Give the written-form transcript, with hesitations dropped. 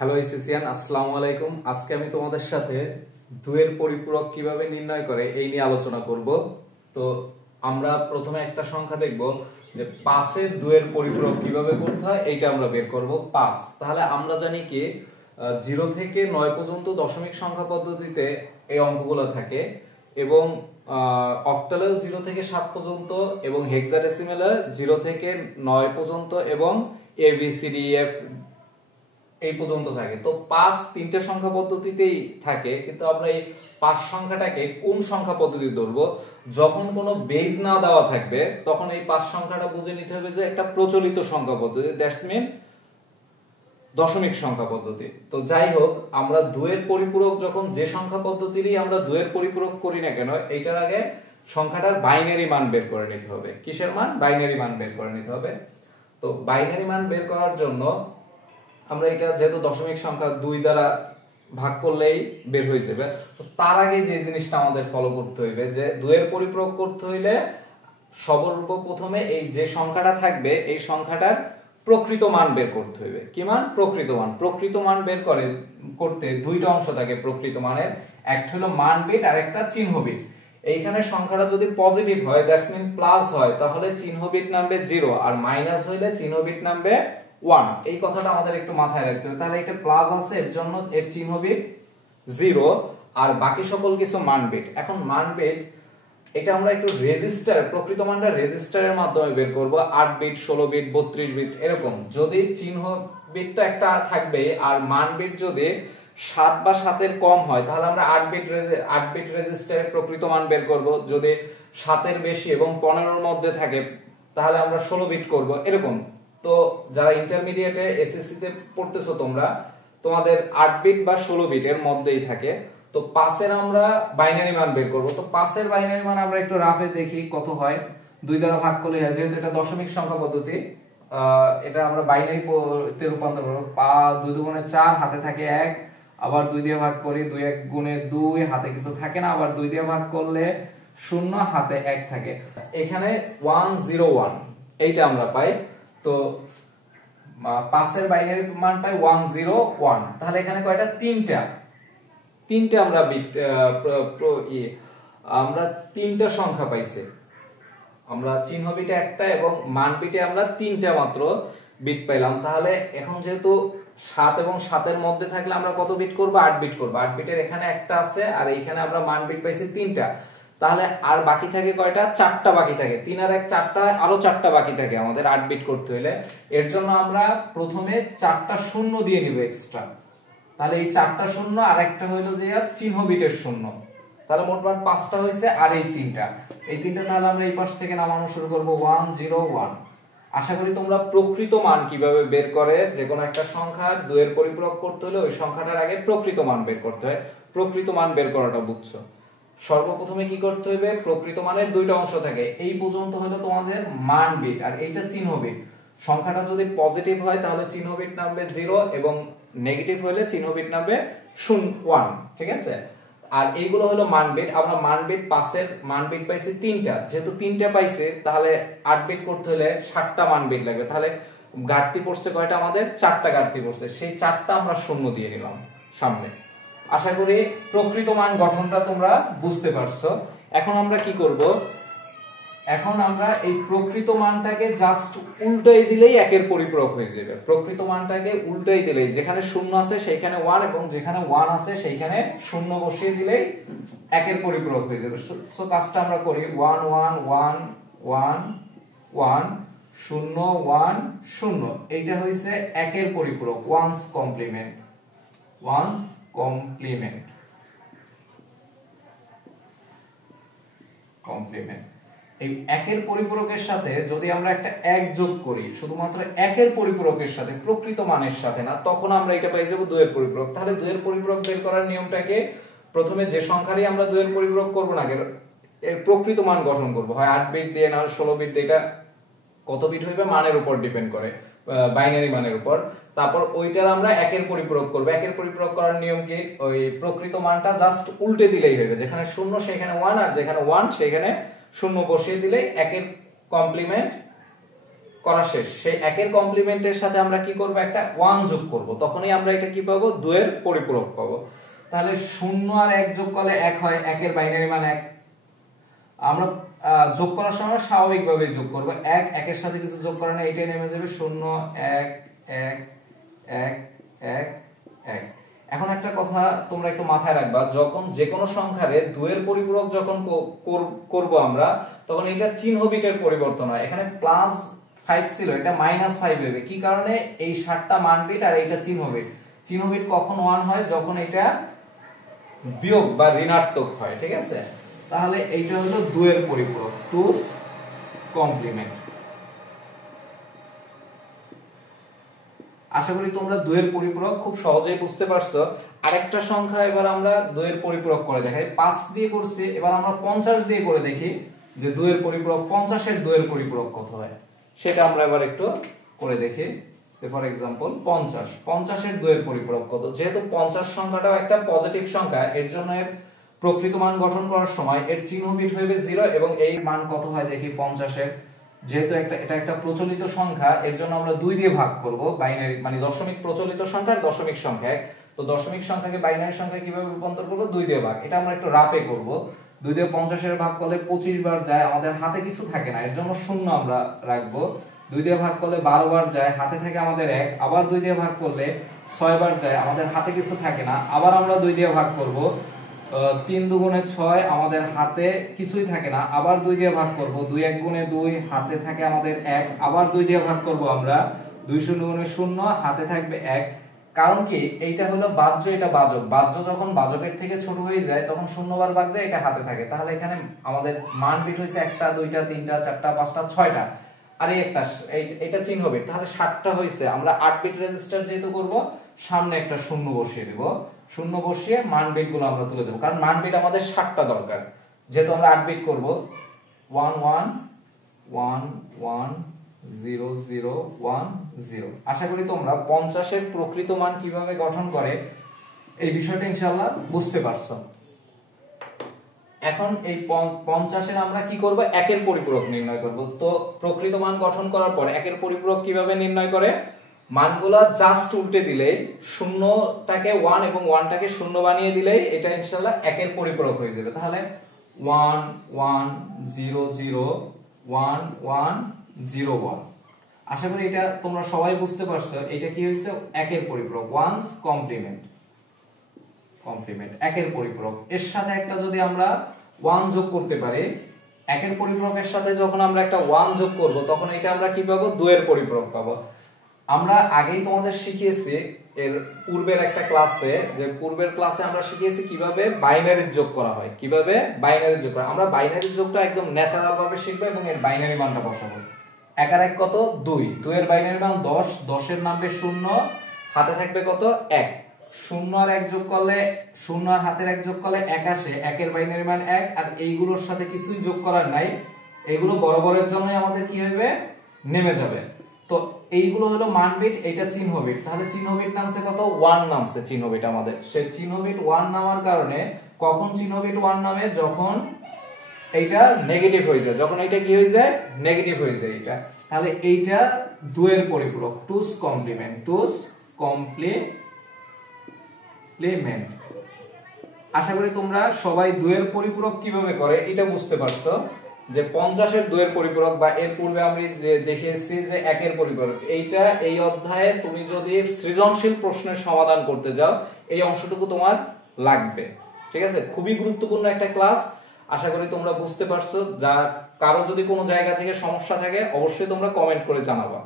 Hello এসএসসিয়ান, আসসালামু আলাইকুম। আজকে আমি তোমাদের সাথে দুইয়ের পরিপূরক কিভাবে নির্ণয় করে এই নিয়ে আলোচনা করব। তো আমরা প্রথমে একটা সংখ্যা দেখব যে 5 এর দুইয়ের পরিপূরক কিভাবে করতে হয়, এইটা আমরা বের করব 5। তাহলে আমরা জানি কি 0 থেকে 9 পর্যন্ত দশমিক সংখ্যা পদ্ধতিতে এই অঙ্কগুলো থাকে এবং অক্টালেও 0 থেকে 7 পর্যন্ত এবং হেক্সাডেসিমেলে 0 থেকে 9 পর্যন্ত এবং ABCDEF এই পর্যন্ত থাকে। তো 5 তিনটে সংখ্যা পদ্ধতিতেই থাকে, কিন্তু আমরা এই 5 সংখ্যাটাকে কোন সংখ্যা পদ্ধতি ধরবো? যখন কোনো বেজ না দেওয়া থাকবে তখন এই 5 সংখ্যাটা বুঝে নিতে হবে যে একটা প্রচলিত সংখ্যা পদ্ধতি, দ্যাটস মিন দশমিক সংখ্যা পদ্ধতি। তো যাই হোক, আমরা দুইয়ের পরিপূরক যখন যে সংখ্যা পদ্ধতিরই আমরা দুইয়ের পরিপূরক করি না কেন, এইটার আগে সংখ্যাটার বাইনারি মান বের করে নিতে হবে। কিসের মান? বাইনারি মান বের করে নিতে হবে। তো বাইনারি মান বের করার জন্য আমরা এটা যেহেতু দশমিক সংখ্যা 2 দ্বারা ভাগ করলেই বের হয়ে যাবে, তো তার আগে যে জিনিসটা আমাদের ফলো করতে হইবে যে 2 এর পরিপূরক করতে হইলে সর্বপ্রথমে এই যে সংখ্যাটা থাকবে এই সংখ্যাটার প্রকৃত মান বের করতে হইবে। কি মান? প্রকৃত মান। প্রকৃত মান বের করতে দুইটা অংশ থাকে প্রকৃত মানের, একটা হলো মান বিট আর একটা চিহ্ন বিট। এইখানে সংখ্যাটা যদি পজিটিভ হয়, দ্যাটস মিন প্লাস হয়, তাহলে চিহ্ন বিট নামবে 0 আর মাইনাস হইলে চিহ্ন বিট নামবে 1। এই কথাটা আমাদের একটু মাথায় রাখতে হবে। তাহলে একটা প্লাস আছে, এর জন্য এর চিহ্ন বিট 0 আর বাকি সকল কিছু মান বিট। এখন মান বিট এটা আমরা একটু রেজিস্টার, প্রকৃত মানটা রেজিস্টারের মাধ্যমে বের করব। 8 বিট, 16 বিট, 32 বিট এরকম। যদি চিহ্ন বিটটা একটা থাকবে আর মান বিট যদি 7 বা 7 এর কম হয় তাহলে আমরা 8 বিট রেজিস্টারের প্রকৃত মান বের করব। যদি 7 এর বেশি এবং 15 এর মধ্যে থাকে তাহলে আমরা 16 বিট করব এরকম। তো যারা ইন্টারমিডিয়েটে এসএসসি তে পড়তেছো তোমরা, তোমাদের 8 বিট বা 16 বিট এর মধ্যেই থাকে। তো 5 এর আমরা বাইনারি মান বের করব। তো 5 এর বাইনারি মান আমরা একটু রাফে দেখি কত হয়। 2 দ্বারা ভাগ করলে হয়, যেহেতু এটা দশমিক সংখ্যা পদ্ধতি, এটা আমরা বাইনারি তে রূপান্তর করব। 2 দুগুণে 4, হাতে থাকে 1, আবার 2 দিয়ে ভাগ করি, 2 1 গুণে 2, হাতে কিছু থাকে না, আবার 2 দিয়ে ভাগ করলে 0, হাতে 1 থাকে। এখানে 101 এইটা আমরা পাই। তো 5 এর বাইনারি মান পাই 101। তাহলে এখানে কয়টা? তিনটা আমরা বিট আমরা তিনটা সংখ্যা পাইছে। আমরা চিহ্ন বিটে একটা এবং মান বিটে আমরা তিনটা মাত্র বিট পাইলাম। তাহলে এখন যেহেতু 7 এবং 7 এর মধ্যে থাকলে আমরা কত বিট করব? 8 বিট করব। 8 বিটের এখানে একটা আছে আর এইখানে আমরা মান বিট পাইছি তিনটা। তাহলে আর বাকি থাকে কয়টা? 4টা বাকি থাকে। 3 আর 1 4টা, আরো 4টা বাকি থাকে আমাদের 8 বিট করতে হলে। এর জন্য আমরা প্রথমে 4টা শূন্য দিয়ে নিব এক্সট্রা। তাহলে এই 4টা শূন্য আর একটা হইলো যে চিহ্ন বিটের শূন্য। তাহলে মোটমাট 5টা হইছে আর এই তিনটা তাহলে আমরা এই পাশ থেকে নামানো শুরু করব 101। আশা করি তোমরা প্রকৃত মান কিভাবে বের করে যে কোনো একটা সংখ্যার 2 এর পরিপূরক করতে হলে ওই সংখ্যাটার আগে প্রকৃত মান বের করতে হয়। প্রকৃত মান বের করাটা বুঝছো। সর্বপ্রথমে কি করতে হবে? প্রকৃত মানের দুইটা অংশ থাকে। এই পর্যন্ত হলো তোমাদের মান বিট আর এইটা চিহ্ন বিট। সংখ্যাটা যদি পজিটিভ হয় তাহলে চিহ্ন বিট নামবে 0 এবং নেগেটিভ হলে চিহ্ন বিট নামবে 1। ঠিক আছে? আর এইগুলো হলো মান বিট। আমরা মান বিট 5 এর মান বিট পাইছি তিনটা। যেহেতু তিনটা পাইছে তাহলে 8 বিট করতে হলে 7টা মান বিট লাগবে। তাহলে ঘাটতি পড়ছে কয়টা? আমাদের 4টা ঘাটতি পড়ছে। সেই 4টা আমরা শূন্য দিয়ে নিলাম সামনে। আশা করি প্রকৃত মান গঠনটা তোমরা বুঝতে পারছো। এখন আমরা কি করব? এখন আমরা এই প্রকৃত মানটাকে জাস্ট উল্টাই দিলেই একের পরিপূরক হয়ে যাবে। প্রকৃত মানটাকে উল্টাই দিলেই, যেখানে 0 আছে সেইখানে 1 এবং যেখানে 1 আছে সেইখানে 0 বসিয়ে দিলেই একের পরিপূরক হয়ে যাবে। সো কাজটা আমরা করি 1 1 1 1 1 0 1 0। এইটা হইছে একের পরিপূরক, ওয়ান্স কমপ্লিমেন্ট। এই একের পরিপূরকের সাথে যদি আমরা একটা 1 যোগ করি, শুধুমাত্র একের পরিপূরকের সাথে, প্রকৃত মানের সাথে না, তখন আমরা এটা পাই যাব 2 এর পরিপূরক। তাহলে 2 এর পরিপূরক বের করার নিয়মটাকে, প্রথমে যে সংখ্যারই আমরা 2 এর পরিপূরক করব না কেন, এর প্রকৃত মান গঠন করব। হয় 8 বিট দিয়ে না 16 বিট দিয়ে। এটা কত বিট হইবে মানের উপর ডিপেন্ড করে, বাইনারি মানের উপর। তারপর ওইটার আমরা একের পরিপূরক করব। একের পরিপূরক করার নিয়ম কি? ওই প্রকৃত মানটা জাস্ট উল্টে দিলেই হবে। যেখানে 0 সেখানে 1 আর যেখানে 1 সেখানে 0 বসিয়ে দিলেই একের করা শেষ, সেই একের কমপ্লিমেন্টের সাথে আমরা কি করব, একটা 1 যোগ করব, তখনই আমরা এটা কি পাবো, 2 এর পরিপূরক পাবো। তাহলে 0 আর 1 যোগ করলে 1 হয়, 1 এর বাইনারি মান 1। আমরা যোগ করার সময় স্বাভাবিকভাবে যোগ করব, 1 1 এর সাথে কিছু যোগ করে না, এটাই নেমে যাবে 0 1 1 1 1 1। এখন একটা কথা তোমরা একটু মাথায় রাখবা, যখন যে কোনো সংখ্যার 2 এর পরিপূরক যখন করব আমরা, তখন এটার চিহ্ন বিটের পরিবর্তন হয়। এখানে +5 ছিল, এটা -5 হবে। কি কারণে, এই 60টা মান বিট আর এইটা চিহ্ন বিট। চিহ্ন বিট কখন 1 হয়, যখন এটা বিয়োগ বা ঋণাত্মক হয়, ঠিক আছে। তাহলে এইটা হলো 2 এর পরিপূরক, 2's কমপ্লিমেন্ট। আশা করি তোমরা 2 এর পরিপূরক খুব সহজেই বুঝতে পারছো। আরেকটা সংখ্যা এবার আমরা 2 এর পরিপূরক করে দেখাই। 5 দিয়ে করছি, এবার আমরা 50 দিয়ে করে দেখি যে 2 এর পরিপূরক, 50 এর 2 এর পরিপূরক কত হয়, সেটা আমরা এবার একটু করে দেখি। সে ফর एग्जांपल 50 এর 2 এর পরিপূরক কত। যেহেতু 50 সংখ্যাটাও একটা পজিটিভ সংখ্যা, এর জন্য এর প্রকৃত মান গঠন করার সময় এর চিহ্ন বিট হবে 0, এবং এই মান কত হয় দেখি 50 এর। যেহেতু এটা একটা প্রচলিত সংখ্যা, এর জন্য আমরা 2 দিয়ে ভাগ করব, বাইনারি মানে দশমিক প্রচলিত সংখ্যার দশমিক সংখ্যা। তো দশমিক সংখ্যাকে বাইনারি সংখ্যায় কিভাবে রূপান্তর করব, 2 দিয়ে ভাগ। এটা আমরা একটু রাপে করব। 2 দিয়ে 50 এর ভাগ করলে 25 বার যায়, আমাদের হাতে কিছু থাকে না, এর জন্য 0 আমরা রাখবো। 2 দিয়ে ভাগ করলে 12 বার যায়, হাতে থাকে আমাদের 1। আবার 2 দিয়ে ভাগ করলে 6 বার যায়, আমাদের হাতে কিছু থাকে না, আবার আমরা 2 দিয়ে ভাগ করব। 3 দুগুণে 6, আমাদের হাতে কিছুই থাকে না, আবার 2 দিয়ে ভাগ করব। 2 1 গুণে 2, হাতে থাকে আমাদের 1, আবার 2 দিয়ে ভাগ করব আমরা। 2 0 গুণে 0, হাতে থাকবে 1। কারণ কি, এইটা হলো বাহ্য, এটা বাজক। বাহ্য যখন বাজকের থেকে ছোট হয়ে যায় তখন 0 বার ভাগ যায়, এটা হাতে থাকে। তাহলে এখানে আমাদের মান বিট হইছে 1টা 2টা 3টা 4টা 5টা 6টা, আর একটা এটা চিহ্ন বিট, তাহলে 60টা হইছে। আমরা 8 বিট রেজিস্টার যেহেতু করব, সামনে একটা 0 বসিয়ে দেব। 0 বসিয়ে মান বিট গুলো আমরা তুলে দেব, কারণ মান বিট আমাদের 60টা দরকার। যেহেতু আমরা 8 বিট করব, 1 1 1 1 0 0 1 0। আশা করি তোমরা 50 এর প্রকৃত মান কিভাবে গঠন করে এই বিষয়টা ইনশাআল্লাহ বুঝতে পারছো। এখন এই 50 এর আমরা কি করব, একের পরিপূরক নির্ণয় করব। তো প্রকৃত মান গঠন করার পর একের পরিপূরক কিভাবে নির্ণয় করে, মানগুলা জাস্ট উল্টে দিলেই, শূন্যটাকে 1 এবং 1টাকে 0 বানিয়ে দিলেই এটা ইনশাআল্লাহ একের পরিপূরক হয়ে যাবে। তাহলে 1 1 0 0 1 1 0 1। আশা করি এটা তোমরা সবাই বুঝতে পারছো। এটা কি হইছে, একের পরিপূরক, 1's কমপ্লিমেন্ট। একের পরিপূরক, এর সাথে একটা যদি আমরা 1 যোগ করতে পারি, একের পরিপূরকের সাথে যখন আমরা একটা 1 যোগ করব, তখন এটা আমরা কি পাবো, 2 এর পরিপূরক পাবো। আমরা আগেই তোমাদের শিখিয়েছি এর পূর্বের একটা ক্লাসে, যে পূর্বের ক্লাসে আমরা শিখিয়েছি কিভাবে বাইনারি যোগ করা হয়, কিভাবে বাইনারি যোগ করা। আমরা বাইনারি যোগটা একদম ন্যাচারাল ভাবে শিখবো এবং এর বাইনারি মানটা বসাবো। 1 আর 1 কত, 2। 2 এর বাইনারি মান 10, 10 এর নামবে 0, হাতে থাকবে কত, 1। 0 আর 1 যোগ করলে, 0 আর হাতের 1 যোগ করলে 1 আসে, 1 এর বাইনারি মান 1। আর এইগুলোর সাথে কিছুই যোগ করার নাই, এগুলো বরাবরের জন্য আমাদের কি হবে, নেমে যাবে। তো এইগুলো হলো মান বিট, এটা চিহ্ন বিট। তাহলে চিহ্ন বিট নামছে কত, 1 নামছে চিহ্ন বিট আমাদের। সেই চিহ্ন বিট 1 নামার কারণে, কখন চিহ্ন বিট 1 নামে, যখন এইটা নেগেটিভ হয়ে যায়, যখন এটা কি হয়ে যায়, নেগেটিভ হয়ে যায় এটা। তাহলে এইটা 2 এর পরিপূরক, 2's কমপ্লিমেন্ট। 2's complement. আশা করি তোমরা সবাই 2 এর পরিপূরক কিভাবে করে এটা বুঝতে পারছো। যে 50 এর 2 এর পরিপূরক, বা এর পূর্বে আমি দেখিয়েছি যে 1 এর পরিপূরক। এইটা এই অধ্যায়ে তুমি যদি সৃজনশীল প্রশ্নের সমাধান করতে যাও, এই অংশটুকু তোমার লাগবে, ঠিক আছে। খুবই গুরুত্বপূর্ণ একটা ক্লাস। আশা করি তোমরা বুঝতে পারছো। যা কারো যদি কোনো জায়গা থেকে সমস্যা থাকে, অবশ্যই তোমরা কমেন্ট করে জানাবা।